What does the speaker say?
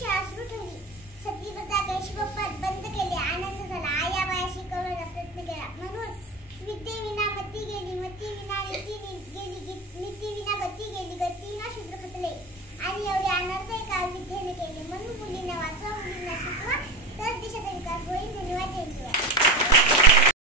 शाळा सुरू ठेवली. सतीप्रथा कैशिकपट बंद केले. आनंद झाला. आया बाया शिकवण्याचा प्रयत्न केला. म्हणून विद्येविना मती गेली, मतीविना नीती गेली, नीतीविना गती गेली, गतीविना शूद्र खचले. आणि एवढे अनर्थ एका विद्येने केले. म्हणून मुली